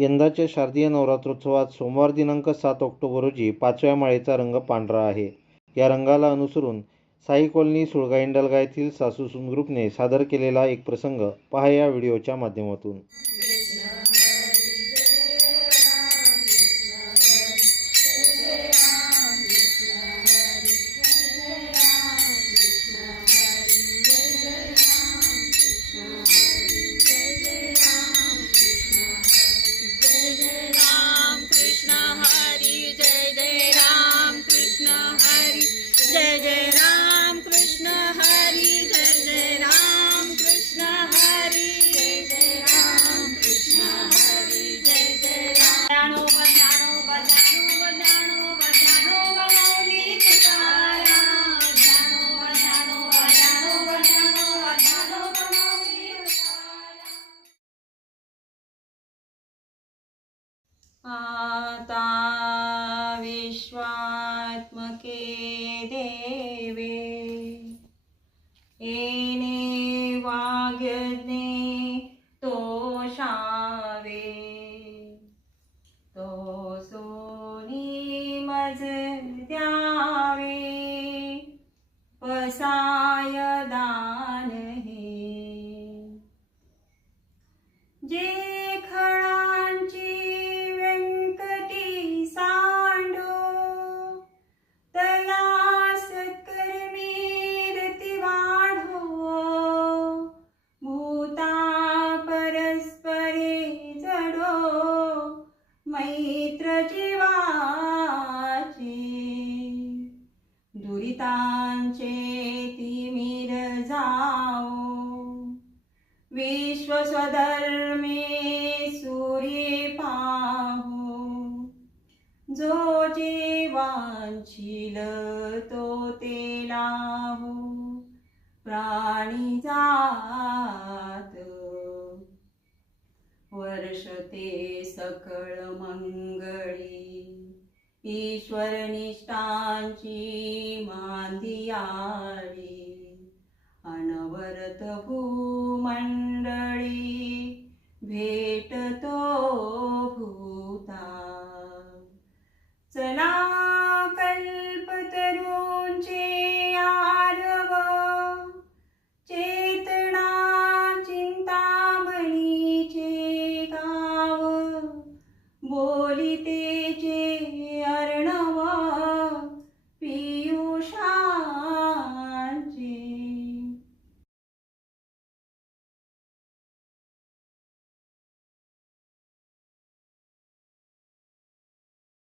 यंदाच्या शारदीय नवरात्रोत्सवात सोमवार दिनांक 7 ऑक्टोबर रोजी 5व्या माळेचा रंग पांढरा आहे. या रंगाला अनुसरून साई कॉलनी सुळगाव येथील सासूसून ग्रुपने सादर केलेला एक प्रसंग पहा या व्हिडिओच्या माध्यमातून. आता विश्वात्मके देवे येणे वाग्यज्ञे तोषावे तो सोनी मज द्यावे पसाय दान हे जे मैत्र जीवाचे दुरितांचे तिमिर जाओ विश्व स्वधर्मे सूर्ये पाहो जो जीवांशील तो ते लाहो प्राणी जात वर्षते सकळ मंगळी ईश्वर निष्ठांची मांदियाळी अनवरत भूमंडळी भेटतो भूता चला कल्पतरूंचे